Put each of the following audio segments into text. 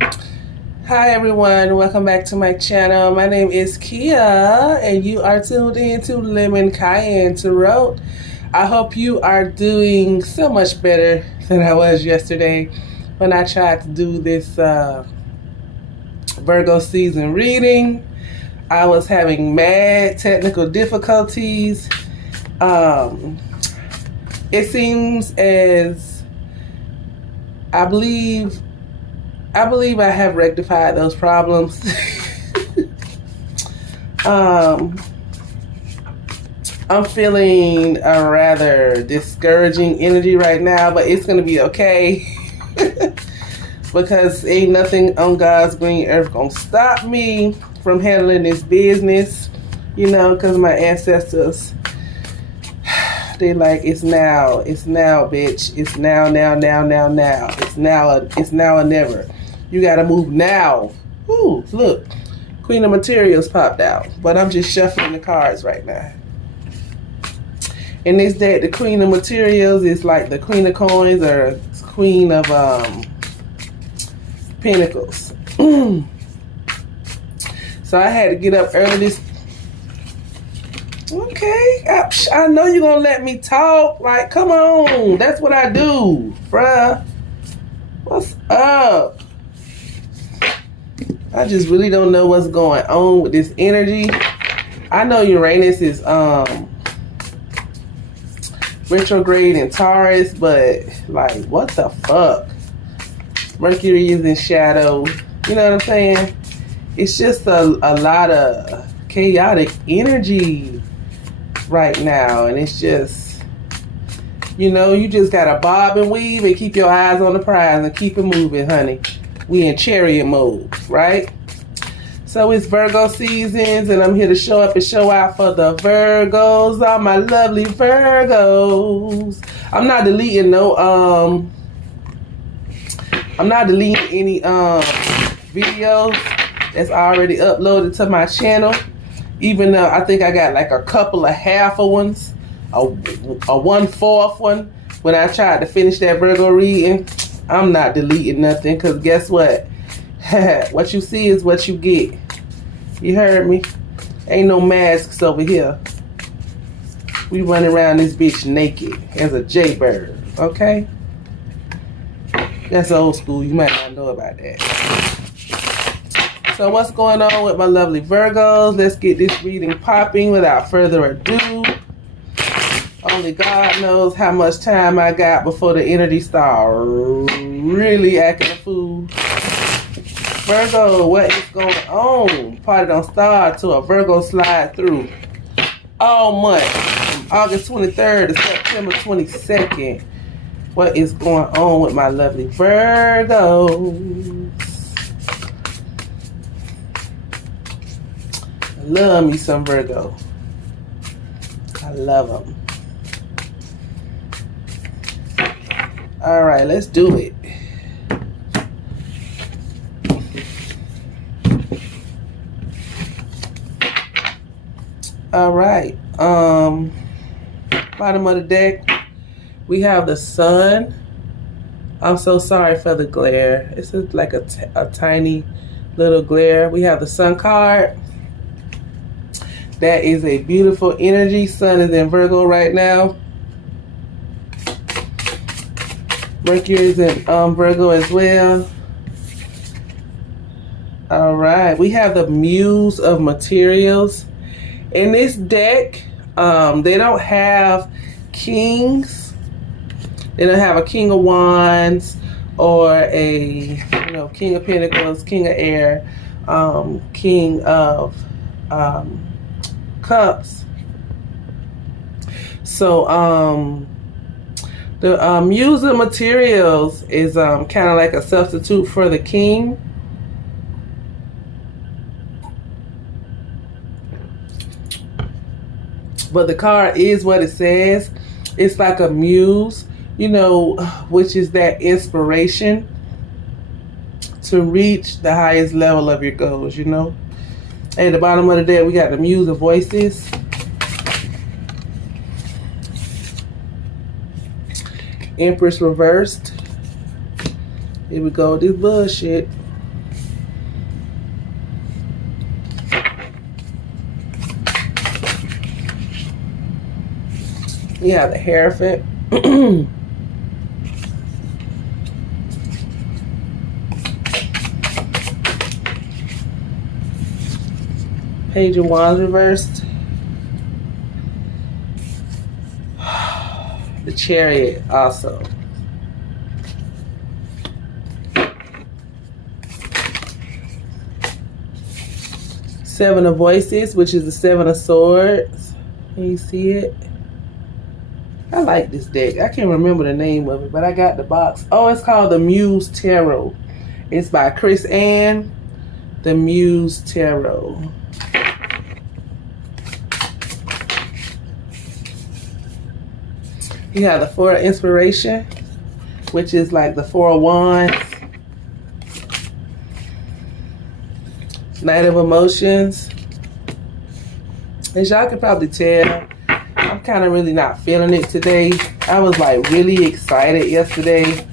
Hi everyone, welcome back to my channel. My name is Kia and you are tuned in to Lemon Cayenne Tarot. I hope you are doing so much better than I was yesterday when I tried to do this Virgo season reading. I was having mad technical difficulties. It seems as I believe I have rectified those problems. I'm feeling a rather discouraging energy right now, but it's going to be okay. Because ain't nothing on God's green earth going to stop me from handling this business. You know, because my ancestors, they like, it's now, bitch. It's now. It's now or never. You gotta move now. Ooh, look. Queen of Materials popped out. But I'm just shuffling the cards right now. In this deck, the Queen of Materials is like the Queen of Coins or Queen of Pentacles. So I had to get up early this. Okay. I know you're gonna let me talk. Like, come on. That's what I do, bruh. What's up? I just really don't know what's going on with this energy. I know Uranus is retrograde in Taurus, but like, what the fuck? Mercury is in shadow. You know what I'm saying? It's just a lot of chaotic energy right now, and it's just, you know, you just gotta bob and weave and keep your eyes on the prize and keep it moving, honey. We in chariot mode, right? So it's Virgo seasons, and I'm here to show up and show out for the Virgos, all my lovely Virgos. I'm not deleting any videos that's already uploaded to my channel, even though I think I got like a couple of half of ones, a 1/4 one when I tried to finish that Virgo reading. I'm not deleting nothing, because guess what? What you see is what you get. You heard me? Ain't no masks over here. We running around this bitch naked as a jaybird, okay? That's old school. You might not know about that. So what's going on with my lovely Virgos? Let's get this reading popping without further ado. Only God knows how much time I got before the energy start really acting a fool. Virgo, what is going on? Party don't start till a Virgo slide through. All month, from August 23rd to September 22nd. What is going on with my lovely Virgos? I love me some Virgo. I love them. All right, let's do it. All right. Bottom of the deck, we have the Sun. I'm so sorry for the glare. It's just like a tiny little glare. We have the Sun card. That is a beautiful energy. Sun is in Virgo right now. Mercury is in Virgo as well. All right. We have the Muse of Materials. In this deck, they don't have kings. They don't have a King of Wands or a, King of Pentacles, King of Air, King of Cups. So the Muse of Materials is kind of like a substitute for the King. But the card is what it says. It's like a muse, which is that inspiration to reach the highest level of your goals, At the bottom of the deck, we got the Muse of Voices. Empress reversed. Here we go, this bullshit. We have the Hierophant. Page of Wands reversed. The Chariot also. Seven of Voices, which is the Seven of Swords. Can you see it? I like this deck. I can't remember the name of it, but I got the box. Oh, it's called the Muse Tarot. It's by Chris Ann. The Muse Tarot. You have the Four of Inspiration, which is like the Four of Wands. Knight of Emotions. As y'all can probably tell, I'm kind of really not feeling it today. I was like really excited yesterday.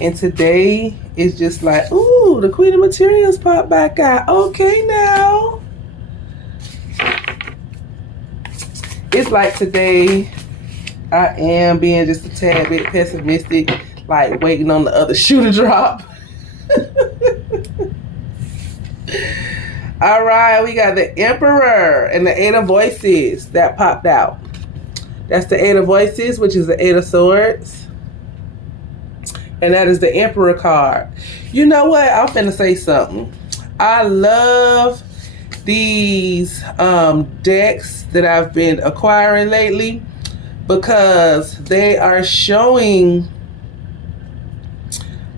And today it's just like, ooh, the Queen of Materials popped back out. Okay now. It's like today I am being just a tad bit pessimistic, like waiting on the other shoe to drop. All right, we got the Emperor and the Eight of Voices that popped out. That's the Eight of Voices, which is the Eight of Swords. And that is the Emperor card. You know what? I'm finna say something. I love these decks that I've been acquiring lately because they are showing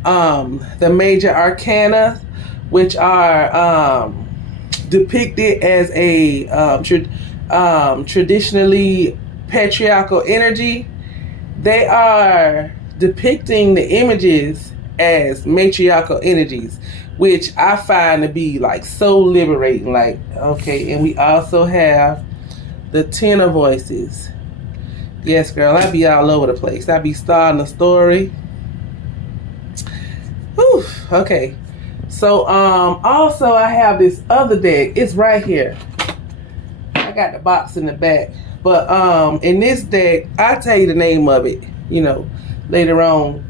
the major arcana, which are depicted as a traditionally patriarchal energy. They are depicting the images as matriarchal energies, which I find to be like so liberating. Like, okay, and we also have the Ten of Voices. Yes, girl, I be all over the place. I be starting a story. Whew, okay. So, also I have this other deck. It's right here. I got the box in the back. But, in this deck, I'll tell you the name of it, you know, later on.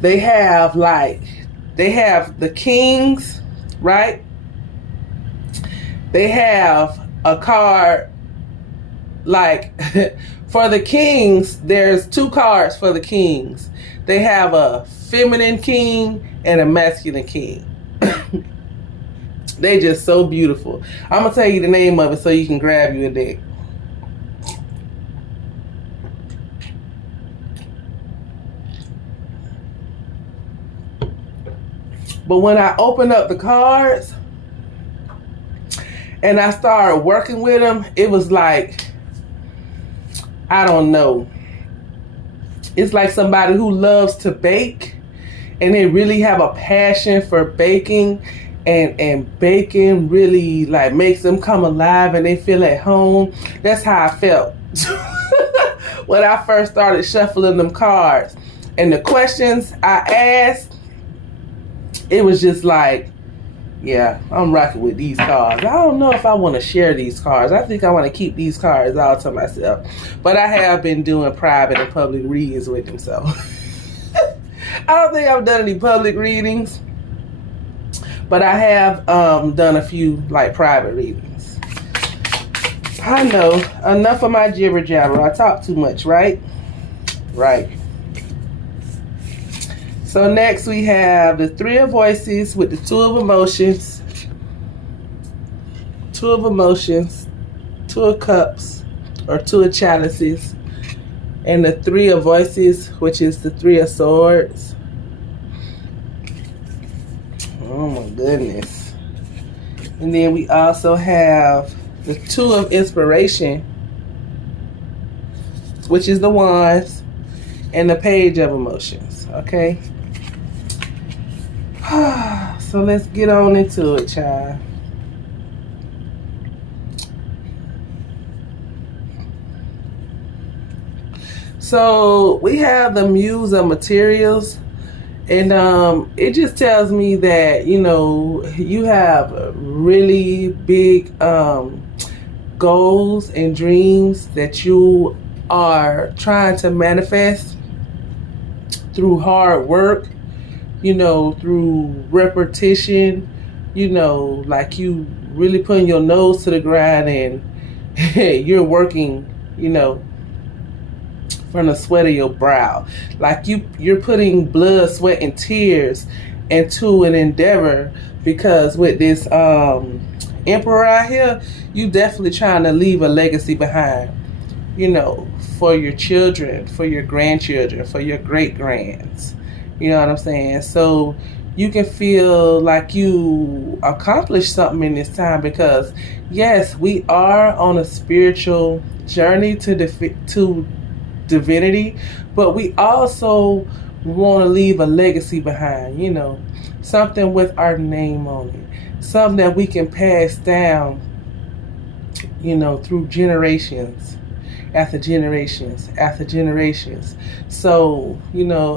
They have the Kings, right? They have a card, like, for the Kings, there's two cards for the Kings. They have a feminine king and a masculine king. They just so beautiful. I'm going to tell you the name of it so you can grab you a deck. But when I opened up the cards and I started working with them, it was like, I don't know. It's like somebody who loves to bake and they really have a passion for baking, and baking really like makes them come alive and they feel at home. That's how I felt when I first started shuffling them cards. And the questions I asked, it was just like, yeah, I'm rocking with these cards. I don't know if I want to share these cards. I think I want to keep these cards all to myself. But I have been doing private and public readings with them, so I don't think I've done any public readings, but I have done a few like private readings. I know, enough of my jibber jabber. I talk too much, right? Right. So next we have the Three of Voices with the Two of Emotions. Two of Emotions, Two of Cups, or Two of Chalices. And the Three of Voices, which is the Three of Swords. Oh my goodness. And then we also have the Two of Inspiration, which is the Wands, and the Page of Emotions, okay? So let's get on into it, child. So we have the Muse of Materials, and it just tells me that, you know, you have really big goals and dreams that you are trying to manifest through hard work, through repetition, like you really putting your nose to the grind and you're working, from the sweat of your brow. Like you're putting blood, sweat, and tears into an endeavor, because with this emperor out here, you definitely trying to leave a legacy behind, for your children, for your grandchildren, for your great grands. You know what I'm saying? So you can feel like you accomplished something in this time, because yes, we are on a spiritual journey to divinity, but we also want to leave a legacy behind, something with our name on it, something that we can pass down, through generations after generations after generations. So,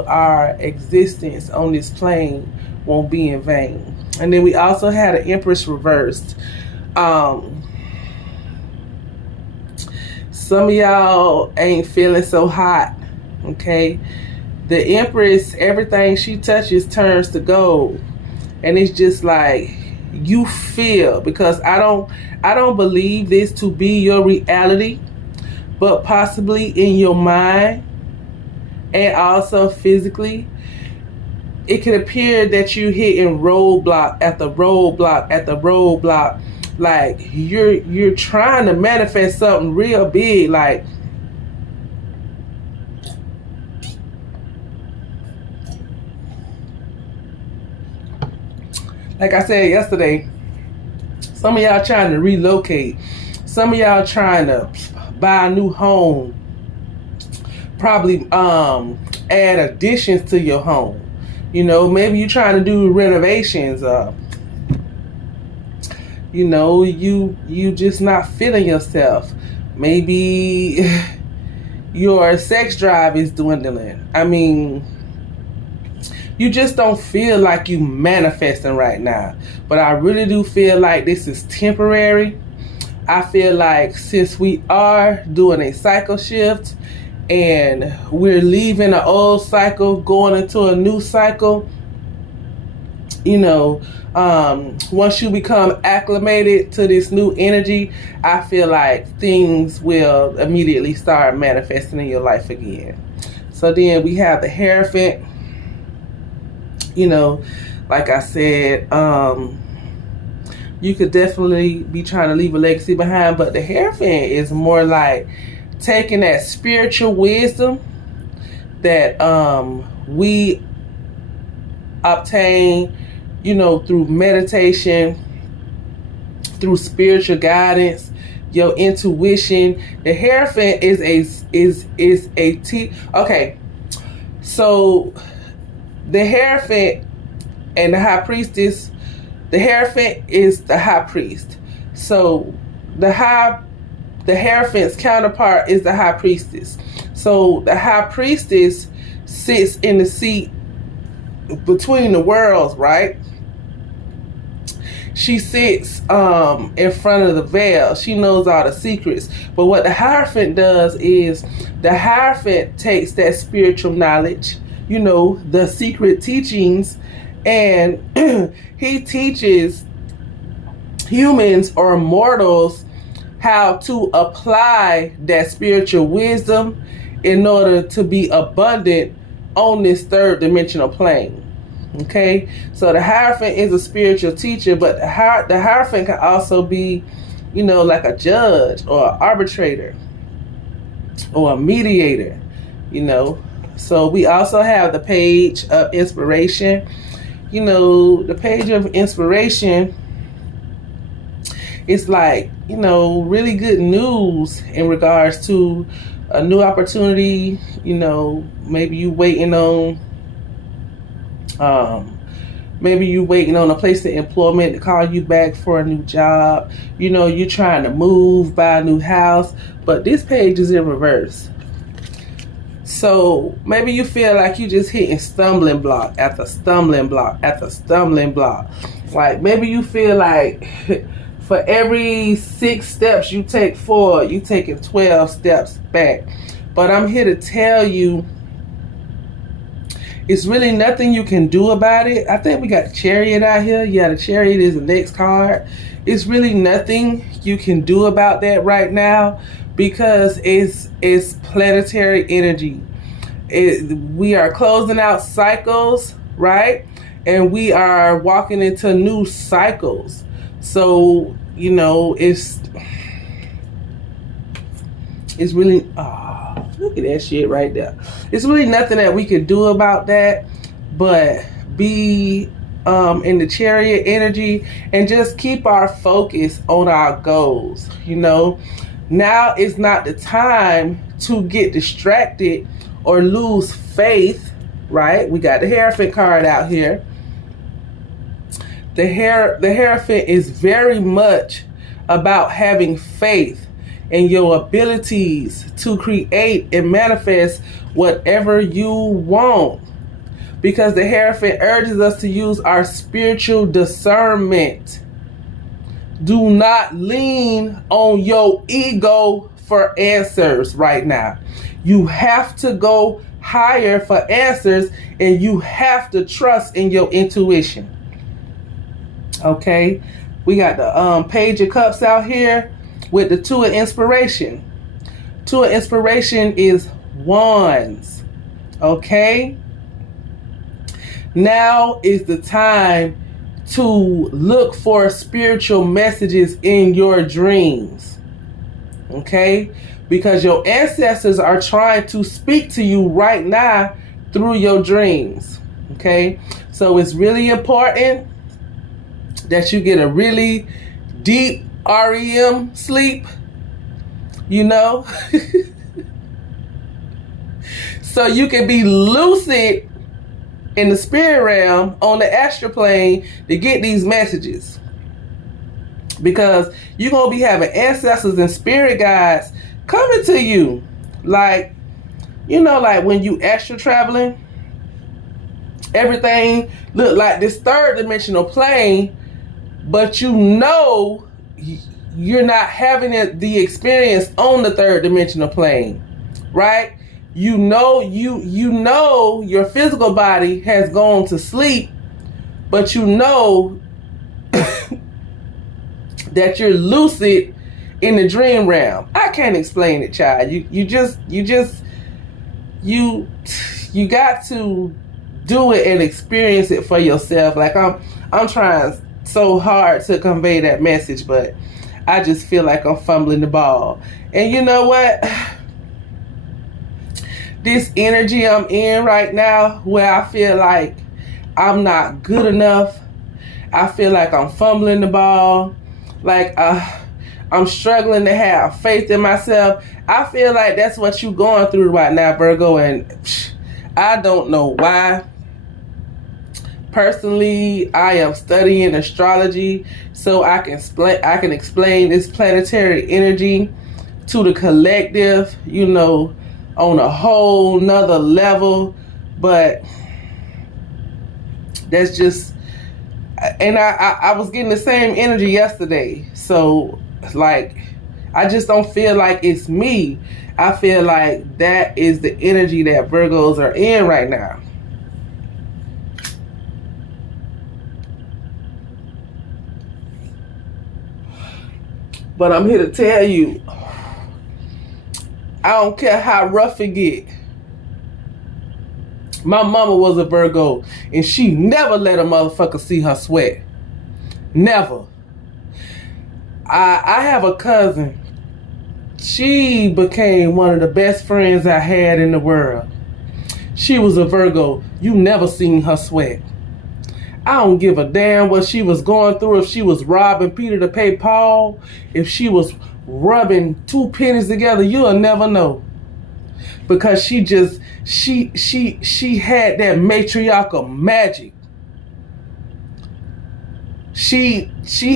our existence on this plane won't be in vain. And then we also had an Empress reversed. Some of y'all ain't feeling so hot, okay? The Empress, everything she touches turns to gold. And it's just like you feel, because I don't believe this to be your reality, but possibly in your mind and also physically, it could appear that you're hitting roadblock after roadblock after roadblock. Like you're trying to manifest something real big, like I said yesterday, some of y'all trying to relocate. Some of y'all trying to buy a new home. Probably add additions to your home. Maybe you're trying to do renovations. You just not feeling yourself. Maybe your sex drive is dwindling. I mean, you just don't feel like you manifesting right now. But I really do feel like this is temporary. I feel like since we are doing a cycle shift and we're leaving an old cycle, going into a new cycle, once you become acclimated to this new energy, I feel like things will immediately start manifesting in your life again. So then we have the Hierophant. Like I said, you could definitely be trying to leave a legacy behind, but the Hierophant is more like taking that spiritual wisdom that we obtain, through meditation, through spiritual guidance, your intuition. The Hierophant is a okay. So the Hierophant and the High Priestess, the Hierophant is the High Priest. So the Hierophant's counterpart is the High Priestess. So the High Priestess sits in the seat between the worlds, right? She sits in front of the veil. She knows all the secrets. But what the Hierophant does is the Hierophant takes that spiritual knowledge, the secret teachings, and he teaches humans or mortals how to apply that spiritual wisdom in order to be abundant on this third dimensional plane. Okay, so the Hierophant is a spiritual teacher, but the Hierophant can also be, like a judge or an arbitrator or a mediator, So we also have the Page of Inspiration. The Page of Inspiration is like, really good news in regards to a new opportunity. Maybe you waiting on a place of employment to call you back for a new job. You're trying to move, buy a new house, but this page is in reverse. So maybe you feel like you just hitting stumbling block after stumbling block after stumbling block. Like maybe you feel like for every 6 steps you take forward, you taking 12 steps back. But I'm here to tell you, it's really nothing you can do about it. I think we got the Chariot out here. Yeah, the Chariot is the next card. It's really nothing you can do about that right now because it's planetary energy. We are closing out cycles, right? And we are walking into new cycles. So, you know, it's really, look at that shit right there. It's really nothing that we can do about that, but be in the Chariot energy and just keep our focus on our goals. You know, now is not the time to get distracted or lose faith, right? We got the Hierophant card out here. The Hierophant is very much about having faith in your abilities to create and manifest whatever you want. Because the Hierophant urges us to use our spiritual discernment. Do not lean on your ego for answers right now. You have to go higher for answers, and you have to trust in your intuition. Okay, we got the Page of Cups out here with the Two of Inspiration. Two of Inspiration is wands. Okay, now is the time to look for spiritual messages in your dreams. Okay, because your ancestors are trying to speak to you right now through your dreams. Okay, so it's really important that you get a really deep REM sleep, you know, so you can be lucid in the spirit realm on the astral plane to get these messages. Because you're going to be having ancestors and spirit guides coming to you. Like, you know, like when you astral traveling, everything look like this third dimensional plane, but you know you're not having the experience on the third dimensional plane, right? You know your physical body has gone to sleep, but you know that you're lucid in the dream realm. I can't explain it, child. You got to do it and experience it for yourself. Like I'm trying so hard to convey that message, but I just feel like I'm fumbling the ball. And you know what? This energy I'm in right now, where I feel like I'm not good enough, I feel like I'm fumbling the ball, like I'm struggling to have faith in myself. I feel like that's what you're going through right now, Virgo, and I don't know why. Personally, I am studying astrology so I can explain this planetary energy to the collective, you know, on a whole nother level. But that's just, and I was getting the same energy yesterday. So like, I just don't feel like it's me. I feel like that is the energy that Virgos are in right now. But I'm here to tell you, I don't care how rough it get. My mama was a Virgo, and she never let a motherfucker see her sweat. Never. I have a cousin. She became one of the best friends I had in the world. She was a Virgo. You never seen her sweat. I don't give a damn what she was going through, if she was robbing Peter to pay Paul, if she was rubbing two pennies together, you'll never know. Because she had that matriarchal magic. She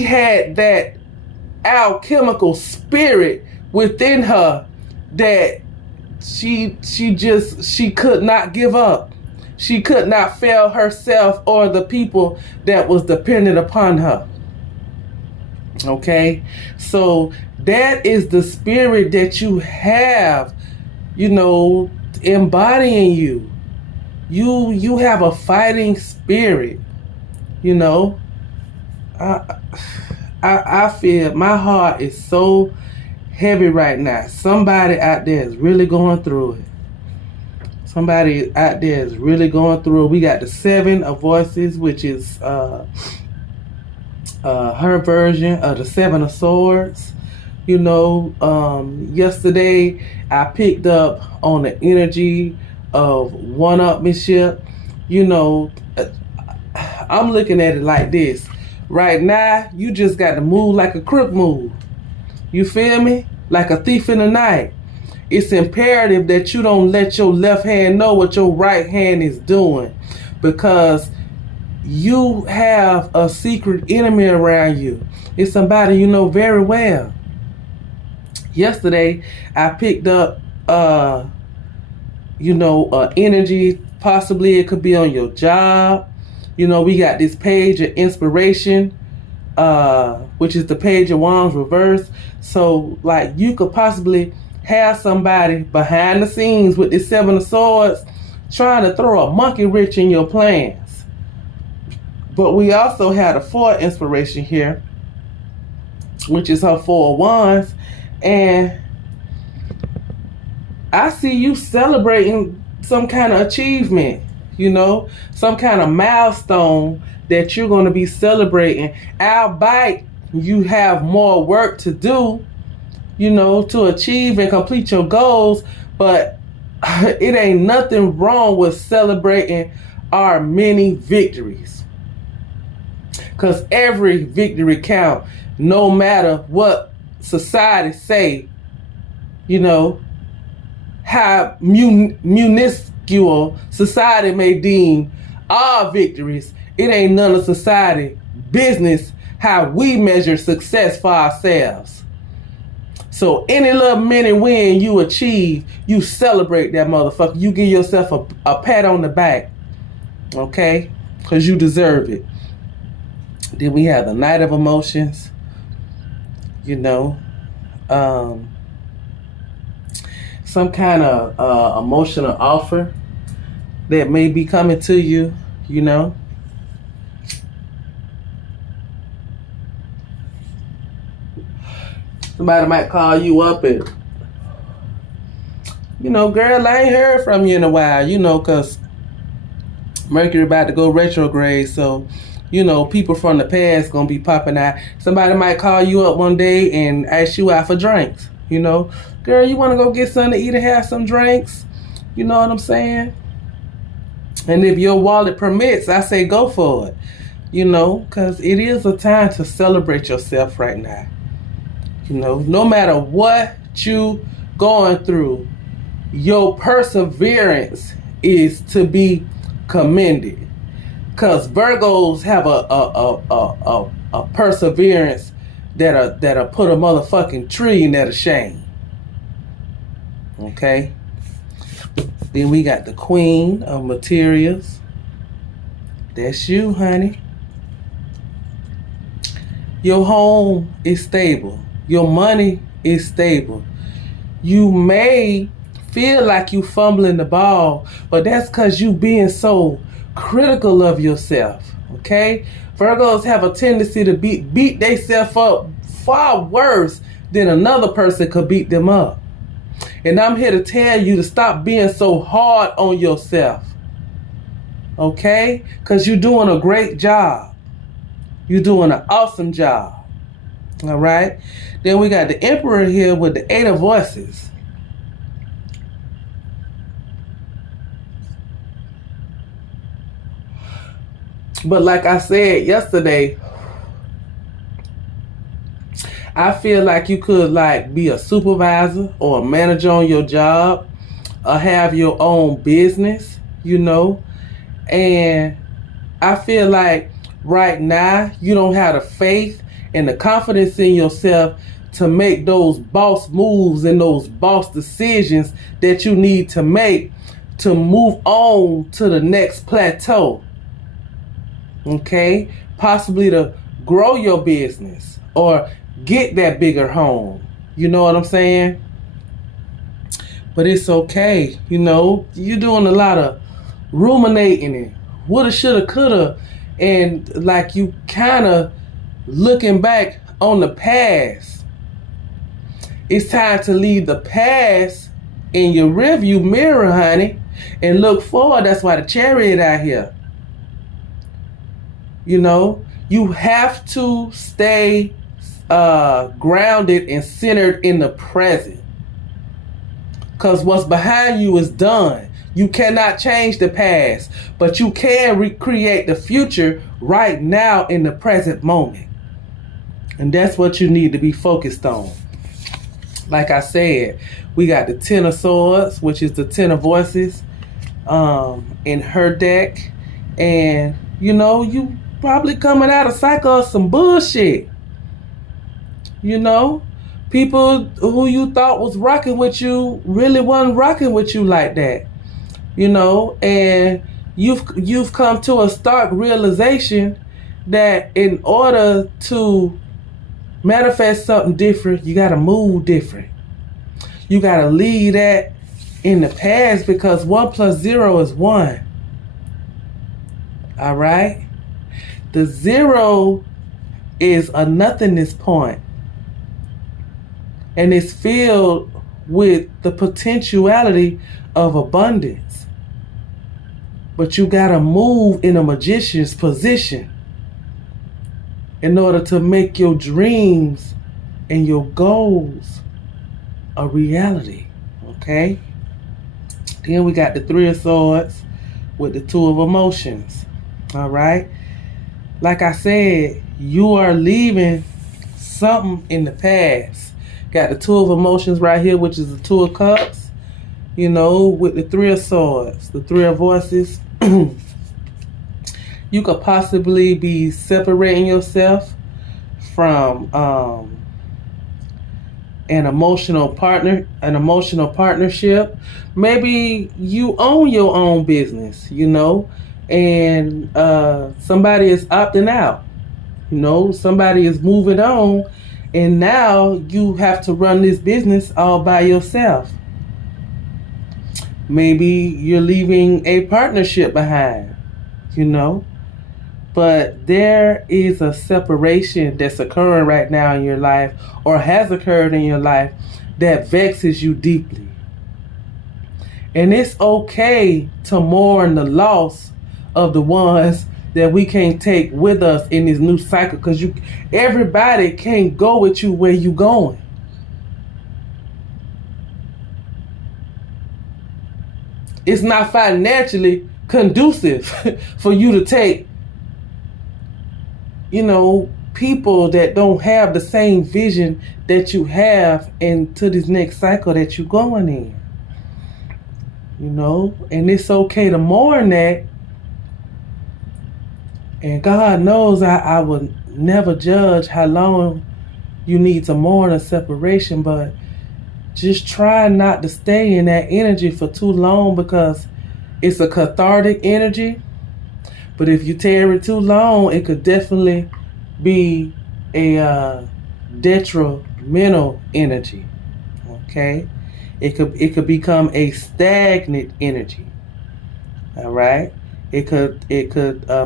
had that alchemical spirit within her that she could not give up. She could not fail herself or the people that was dependent upon her. Okay? So that is the spirit that you have, you know, embodying you. You have a fighting spirit, you know. I, I feel my heart is so heavy right now. Somebody out there is really going through it. Somebody out there is really going through it. We got the Seven of Voices, which is her version of the Seven of Swords. You know, yesterday I picked up on the energy of one-upmanship. You know, I'm looking at it like this. Right now, you just got to move like a crook move. You feel me? Like a thief in the night. It's imperative that you don't let your left hand know what your right hand is doing, because you have a secret enemy around you. It's somebody you know very well. Yesterday, I picked up, energy. Possibly it could be on your job. You know, we got this page of inspiration, which is the page of wands reverse. So, like, you could possibly have somebody behind the scenes with this Seven of Swords trying to throw a monkey wrench in your plans. But we also had a Four inspiration here, which is her Four of Wands. And I see you celebrating some kind of achievement, you know, some kind of milestone that you're going to be celebrating. Albeit you have more work to do, you know, to achieve and complete your goals, but it ain't nothing wrong with celebrating our many victories. Because every victory counts, no matter what society say, you know, how minuscule society may deem our victories. It ain't none of society business how we measure success for ourselves. So any little mini win you achieve, you celebrate that motherfucker. You give yourself a pat on the back, okay? Because you deserve it. Then we have the Knight of Emotions, you know. Some kind of emotional offer that may be coming to you, you know. Somebody might call you up and, you know, girl, I ain't heard from you in a while, you know, because Mercury about to go retrograde. So, you know, people from the past going to be popping out. Somebody might call you up one day and ask you out for drinks, you know. Girl, you want to go get something to eat and have some drinks? You know what I'm saying? And if your wallet permits, I say go for it, you know, because it is a time to celebrate yourself right now. You know, no matter what you going through, your perseverance is to be commended. Because Virgos have a perseverance that'll put a motherfucking tree net of shame. Okay? Then we got the Queen of Materials. That's you, honey. Your home is stable. Your money is stable. You may feel like you fumbling the ball, but that's because you being so critical of yourself, okay? Virgos have a tendency to beat themselves up far worse than another person could beat them up. And I'm here to tell you to stop being so hard on yourself, okay? Because you're doing a great job. You're doing an awesome job. All right. Then we got the Emperor here with the Eight of Voices. But like I said yesterday, I feel like you could like be a supervisor or a manager on your job or have your own business, you know. And I feel like right now you don't have the faith and the confidence in yourself to make those boss moves and those boss decisions that you need to make to move on to the next plateau. Okay? Possibly to grow your business or get that bigger home. You know what I'm saying? But it's okay. You know, you're doing a lot of ruminating and woulda, shoulda, coulda. And like you kind of looking back on the past. It's time to leave the past in your rearview mirror, honey, and look forward. That's why the chariot out here. You know, you have to stay grounded and centered in the present. Because what's behind you is done. You cannot change the past, but you can recreate the future right now in the present moment. And that's what you need to be focused on. Like I said, we got the Ten of Swords, which is the Ten of Voices in her deck. And, you know, you probably coming out of cycle of some bullshit. You know, people who you thought was rocking with you really wasn't rocking with you like that. You know, and you've come to a stark realization that in order to manifest something different, you got to move different. You got to leave that in the past, because 1 + 0 is 1. All right? The 0 is a nothingness point. And it's filled with the potentiality of abundance. But you got to move in a magician's position in order to make your dreams and your goals a reality. Okay? Then we got the Three of Swords with the Two of Emotions. All right? Like I said, you are leaving something in the past. Got the Two of Emotions right here, which is the Two of Cups. You know, with the Three of Swords, the Three of Voices. You could possibly be separating yourself from an emotional partnership. Maybe you own your own business, you know, and somebody is opting out. You know, somebody is moving on, and now you have to run this business all by yourself. Maybe you're leaving a partnership behind, you know. But there is a separation that's occurring right now in your life, or has occurred in your life, that vexes you deeply. And it's okay to mourn the loss of the ones that we can't take with us in this new cycle, because everybody can't go with you where you going. It's not financially conducive for you to take, you know, people that don't have the same vision that you have into this next cycle that you're going in. You know, and it's okay to mourn that. And God knows I would never judge how long you need to mourn a separation, but just try not to stay in that energy for too long, because it's a cathartic energy. But if you tarry too long, it could definitely be a detrimental energy. Okay? It could become a stagnant energy. All right? It could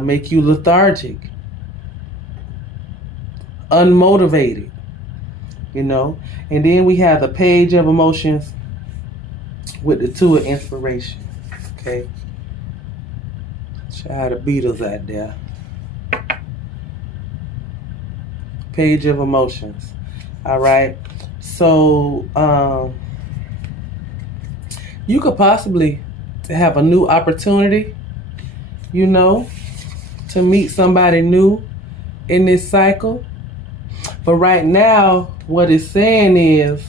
make you lethargic, unmotivated, you know. And then we have the Page of Emotions with the Two of Inspiration. Okay? Shout out the Beatles out there. Page of Emotions. All right. So you could possibly have a new opportunity, you know, to meet somebody new in this cycle. But right now, what it's saying is,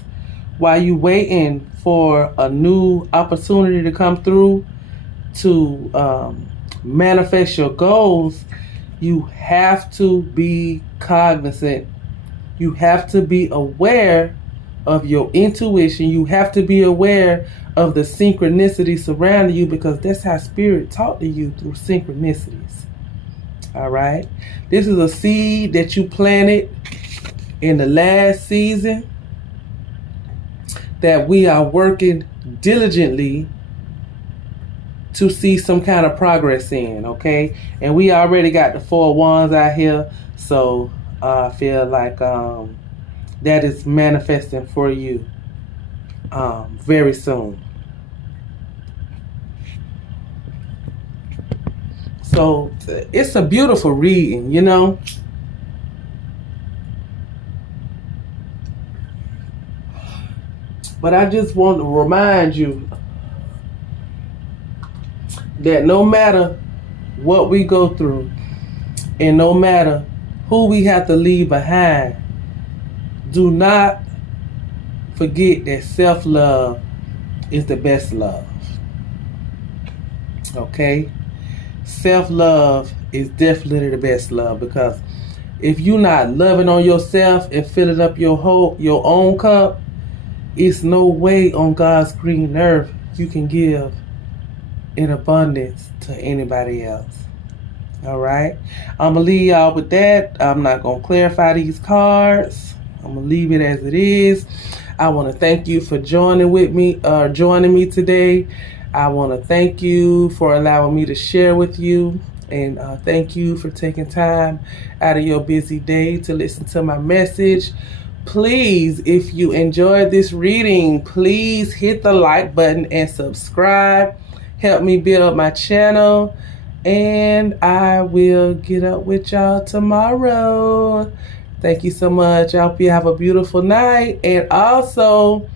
while you waiting for a new opportunity to come through to manifest your goals, you have to be cognizant. You have to be aware of your intuition. You have to be aware of the synchronicity surrounding you, because that's how Spirit talk to you, through synchronicities. All right? This is a seed that you planted in the last season that we are working diligently to see some kind of progress in, okay? And we already got the 4 wands out here, so I feel like that is manifesting for you very soon. So it's a beautiful reading, you know. But I just want to remind you that no matter what we go through and no matter who we have to leave behind, do not forget that self-love is the best love. Okay? Self-love is definitely the best love, because if you're not loving on yourself and filling up your own cup, it's no way on God's green earth you can give in abundance to anybody else. All right? I'm going to leave y'all with that. I'm not going to clarify these cards. I'm going to leave it as it is. I want to thank you for joining me today. I want to thank you for allowing me to share with you. And thank you for taking time out of your busy day to listen to my message. Please, if you enjoyed this reading, please hit the like button and subscribe. Help me build my channel. And I will get up with y'all tomorrow. Thank you so much. I hope you have a beautiful night. And also,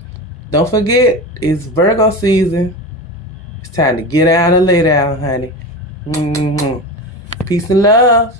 don't forget, it's Virgo season. It's time to get out and lay down, honey. Peace and love.